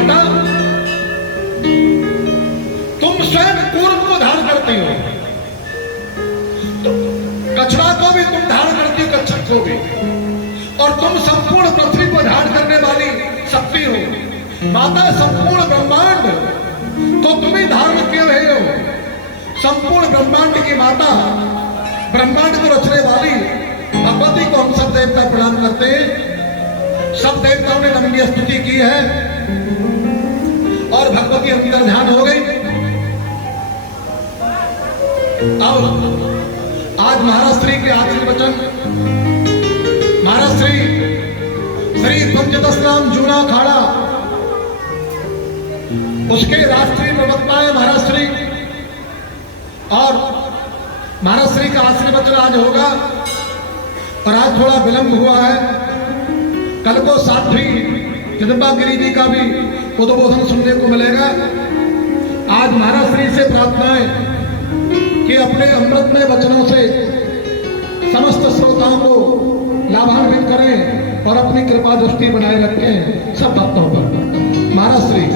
माता तुम स्वयं कूर्म को धारण करती हो, तो कछड़ा को भी तुम धारण करती हो, कच्छप को भी, और तुम संपूर्ण पृथ्वी को धारण करने वाली शक्ति हो। माता संपूर्ण ब्रह्मांड तो तुम ही धारण किए रहे हो। संपूर्ण ब्रह्मांड की माता, ब्रह्मांड को रचने वाली भगवती को हम सब देवता प्रणाम करते हैं। सब देवताओं ने नमन की स्तुति की है और भगवती अंतर ध्यान हो गई। और आज महाराज श्री के आशीर्वचन, महाराज श्री पंचदश नाम जूना अखाड़ा, उसके राष्ट्रीय प्रवक्ता है महाराज श्री, और महाराज श्री का आशीर्वचन आज होगा। और आज थोड़ा विलंब हुआ है, कल को साध्वी जगदम्बागिरी जी का भी उद्बोधन सुनने को मिलेगा। आज महाराज श्री से प्रार्थना है कि अपने अमृतमय वचनों से समस्त श्रोताओं को लाभान्वित करें और अपनी कृपा दृष्टि बनाए रखें सब भक्तों पर। महाराज श्री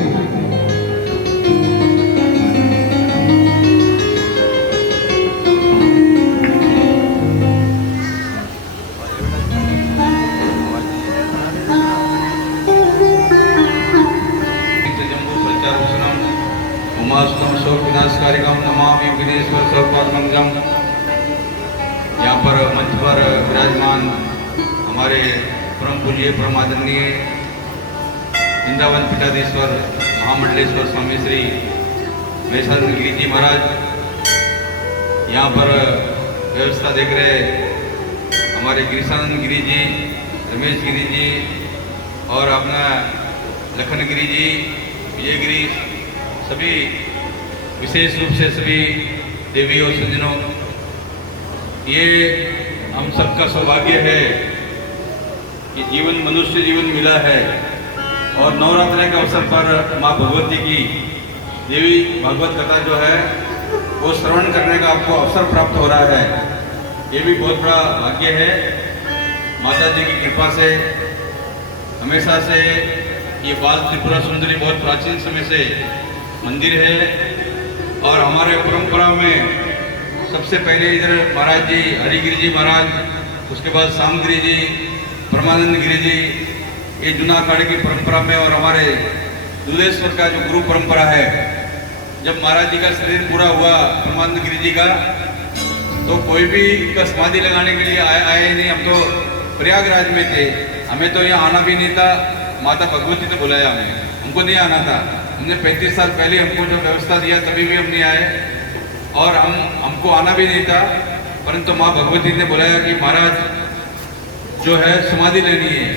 विनाशकारिकम नमामि विघ्नेश्वर सर्वपादमंगलम। यहाँ पर मंच पर विराजमान हमारे परम पूज्य परम आदरणीय वृंदावन पीठाधीश्वर महामंडलेश्वर स्वामी श्री महेशानंद गिरी जी महाराज, यहाँ पर व्यवस्था देख रहे हमारे गिरीशानंद गिरी जी, रमेश गिरी जी और अपना लखन गिरी जी, विजय गिरी, सभी विशेष रूप से सभी देवी और सज्जनों, ये हम सबका सौभाग्य है कि मनुष्य जीवन मिला है और नवरात्र के अवसर पर माँ भगवती की देवी भागवत कथा जो है वो श्रवण करने का आपको अवसर प्राप्त हो रहा है। ये भी बहुत बड़ा भाग्य है। माता जी की कृपा से हमेशा से ये बाल त्रिपुरा सुंदरी बहुत प्राचीन समय से मंदिर है और हमारे परंपरा में सबसे पहले इधर महाराज जी हरिगिरी जी महाराज, उसके बाद सामगिरी जी, परमानंद गिरी जी, ये जूना अखाड़े की परंपरा में, और हमारे दूधेश्वर का जो गुरु परंपरा है, जब महाराज जी का शरीर पूरा हुआ परमानंद गिरी जी का, तो कोई भी का समाधि लगाने के लिए आए नहीं। हम तो प्रयागराज में थे, हमें तो यहाँ आना भी नहीं था। माता भगवती ने बुलाया हमें, हमको नहीं आना था। हमने 35 साल पहले हमको जो व्यवस्था दिया तभी भी हम नहीं आए और हमको आना भी नहीं था, परंतु माँ भगवती ने बुलाया कि महाराज जो है समाधि लेनी है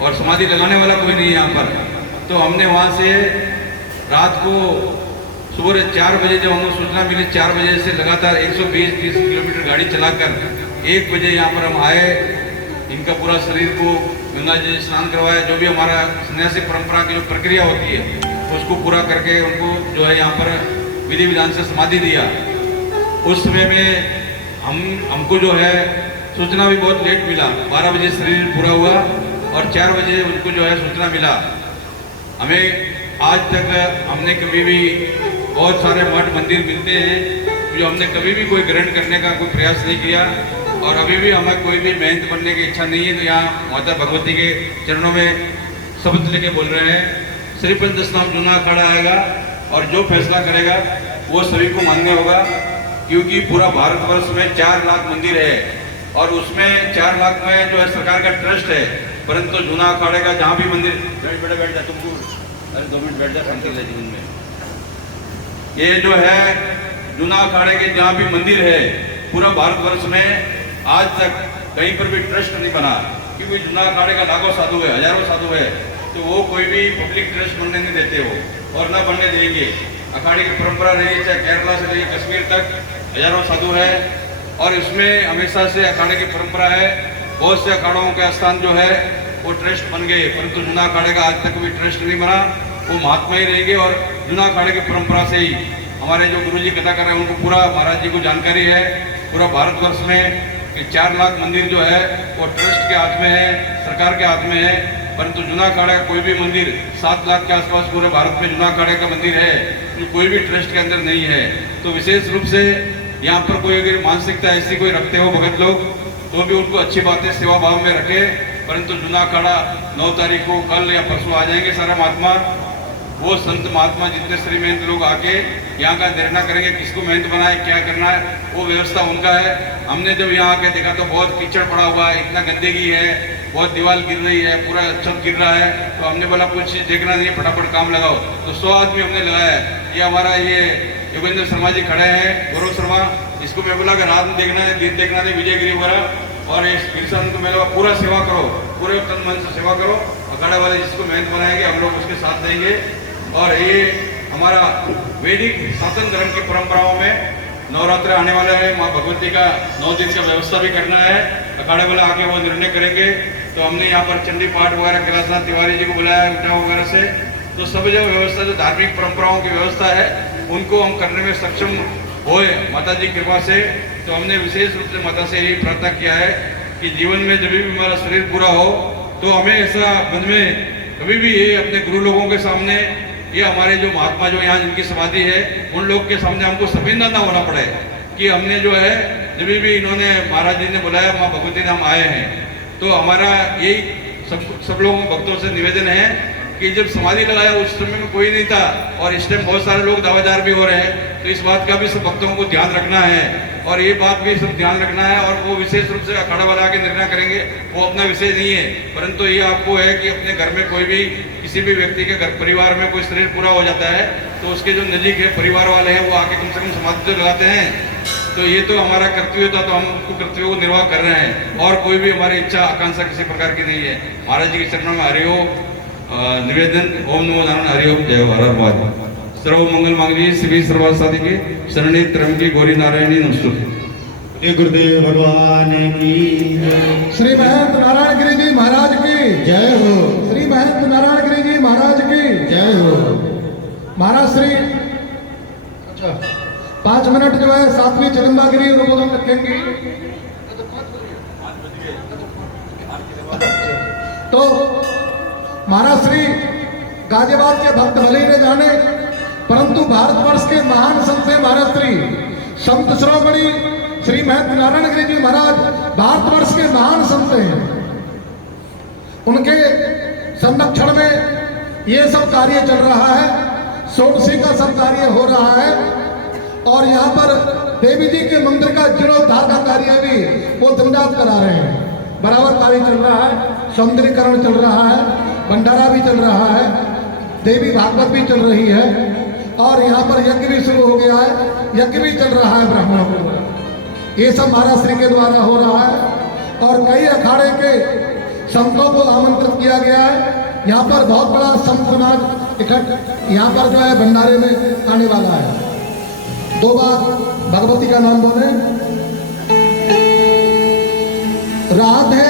और समाधि लगाने वाला कोई नहीं है यहाँ पर। तो हमने वहाँ से रात को सुबह 4 बजे जब हमको सूचना मिली, 4 बजे से लगातार 120-30 किलोमीटर गाड़ी चलाकर 1 बजे यहाँ पर हम आए। इनका पूरा शरीर को गंगा जी स्नान करवाया, जो भी हमारा सन्यासी परंपरा की जो प्रक्रिया होती है उसको पूरा करके उनको जो है यहाँ पर विधि विधान से समाधि दिया। उस समय में हमको जो है सूचना भी बहुत लेट मिला, 12 बजे शरीर पूरा हुआ और 4 बजे उनको जो है सूचना मिला। हमें आज तक हमने कभी भी बहुत सारे मठ मंदिर मिलते हैं जो हमने कभी भी कोई ग्रहण करने का कोई प्रयास नहीं किया और अभी भी हमें कोई भी महंत बनने की इच्छा नहीं है। तो यहाँ माता भगवती के चरणों में शब्द लेके बोल रहे हैं, श्री पंचदश नाम जूना अखाड़ा आएगा और जो फैसला करेगा वो सभी को मान्य होगा, क्योंकि पूरा भारतवर्ष में 4 लाख मंदिर है और उसमें 4 लाख में जो है सरकार का ट्रस्ट है, परंतु जूना अखाड़े का जहाँ भी मंदिर बैठ जाए तुमको, अरे 2 मिनट बैठ जाए शांति ले जीवन में। ये जो है जूना अखाड़े के जहाँ भी मंदिर है पूरा भारतवर्ष में आज तक कहीं पर भी ट्रस्ट नहीं बना, क्योंकि जूना अखाड़े का लाखों साधु है, हजारों साधु है, तो वो कोई भी पब्लिक ट्रस्ट बनने नहीं देते हो और न बनने देंगे। अखाड़े की परंपरा रही, चाहे केरला से लेकर कश्मीर तक हजारों साधु है और इसमें हमेशा से अखाड़े की परंपरा है। बहुत से अखाड़ों के स्थान जो है वो ट्रस्ट बन गए, परंतु जूना अखाड़े का आज तक भी ट्रस्ट नहीं बना, वो महात्मा ही रहेंगे। और जूना अखाड़े की परंपरा से ही हमारे जो गुरुजी कथा कर रहे हैं उनको पूरा महाराज जी को जानकारी है। पूरा भारतवर्ष में 4 लाख मंदिर जो है वो ट्रस्ट के हाथ में है, सरकार के हाथ में है परंतु जूना अखाड़ा का कोई भी मंदिर 7 लाख के आसपास पूरे भारत में जूना अखाड़े का मंदिर है, जो कोई भी ट्रस्ट के अंदर नहीं है। तो विशेष रूप से यहाँ पर कोई अगर मानसिकता ऐसी कोई रखते हो भगत लोग, तो भी उनको अच्छी बातें सेवा भाव में रखे। परंतु जूना अखाड़ा 9 तारीख को कल या परसों आ जाएंगे सारा महात्मा, वो संत महात्मा जितने श्री महंत लोग आके यहाँ का निर्णय करेंगे किसको महंत बनाए, क्या करना है, वो व्यवस्था उनका है। हमने जब यहाँ आके देखा तो बहुत कीचड़ पड़ा हुआ है, इतना गंदगी है, बहुत दीवार गिर रही है, पूरा छत गिर रहा है। तो हमने बोला कुछ देखना नहीं, फटाफट काम लगाओ। तो 100 आदमी हमने लगाया है। ये हमारा ये योगेंद्र शर्मा जी खड़े हैं, गौरव शर्मा, इसको मैं बोला कि रात में देखना है, दिन देखना नहीं, विजय गिरी वगैरह, और इस किसान को मैं पूरा सेवा करो, पूरे तन मन से सेवा करो। अखाड़ा वाले जिसको मेहनत बनाएंगे हम लोग उसके साथ देंगे। और ये हमारा वैदिक सनातन धर्म की परंपराओं में नवरात्र आने वाला है, माँ भगवती का 9 दिन का व्यवस्था भी करना है। अखाड़े वाले आके वो निर्णय करेंगे। तो हमने यहाँ पर चंडी पाठ वगैरह कैलाशनाथ तिवारी जी को बुलाया है उठाव वगैरह से। तो सब जो व्यवस्था जो धार्मिक परंपराओं की व्यवस्था है उनको हम करने में सक्षम होए माता जी कृपा से। तो हमने विशेष रूप से माता से यही प्रार्थना किया है कि जीवन में जब भी हमारा शरीर पूरा हो तो हमें ऐसा मन में कभी भी ये अपने गुरु लोगों के सामने, ये हमारे जो महात्मा जो यहाँ जिनकी समाधि है उन लोग के सामने हमको शर्मिंदा ना होना पड़े कि हमने जो है जब भी इन्होंने महाराज जी ने बुलाया, माँ भगवती ने हम आए हैं। तो हमारा यही सब लोगों भक्तों से निवेदन है कि जब समाधि लगाया उस समय में कोई नहीं था और इस टाइम बहुत सारे लोग दावेदार भी हो रहे हैं। तो इस बात का भी सब भक्तों को ध्यान रखना है और ये बात भी सब ध्यान रखना है। और वो विशेष रूप से अखाड़ा वाला के निर्णय करेंगे, वो अपना विषय नहीं है, परंतु ये आपको है कि अपने घर में कोई भी किसी भी व्यक्ति के घर परिवार में कोई शरीर पूरा हो जाता है तो उसके जो नजीक है परिवार वाले हैं वो आके कम से कम समाधि तो लगाते हैं। तो ये तो हमारा कर्तव्य था, तो हम उसको कर्तव्य को निर्वाह कर रहे हैं और कोई भी हमारी इच्छा आकांक्षा किसी प्रकार की नहीं है। महाराज जी के चरणों में हरिओम निवेदन, ओम नमो नारायण, हरिओम, जय हर हर महादेव। सर्व मंगल मांगलिए शिवी सर्वार्थ साधिके शरणे त्र्यंबके गौरी नारायणी नमस्तुते। गुरुदेव भगवान की श्री महंत नारायण गिरी जी महाराज की जय हो। श्री महंत नारायण गिरी जी महाराज की जय हो। महाराज श्री 5 मिनट जो है 7वीं जगन्नागिरी उद्बोधन रखेंगे। तो महाराज श्री गाजियाबाद के भक्त भले ही न जाने, परंतु भारतवर्ष के महान संत है महाराज श्री संत श्रोमणी श्री महंत नारायण गिरी जी महाराज भारतवर्ष के महान संत हैं। उनके संरक्षण में ये सब कार्य चल रहा है, सोडसी का सब कार्य हो रहा है और यहाँ पर देवी जी के मंदिर का जीर्णोद्धार का कार्य भी वो दिन रात करा रहे हैं। बराबर कार्य चल रहा है, सौंदर्यीकरण चल रहा है, भंडारा भी चल रहा है, देवी भागवत भी चल रही है और यहाँ पर यज्ञ भी शुरू हो गया है, यज्ञ भी चल रहा है ब्राह्मणों के द्वारा। ये सब महाराज श्री के द्वारा हो रहा है और कई अखाड़े के संतों को आमंत्रित किया गया है। यहाँ पर बहुत बड़ा संत समाज इकट्ठ यहाँ पर जो है भंडारे में आने वाला है। 2 बार भगवती का नाम बोले। राधे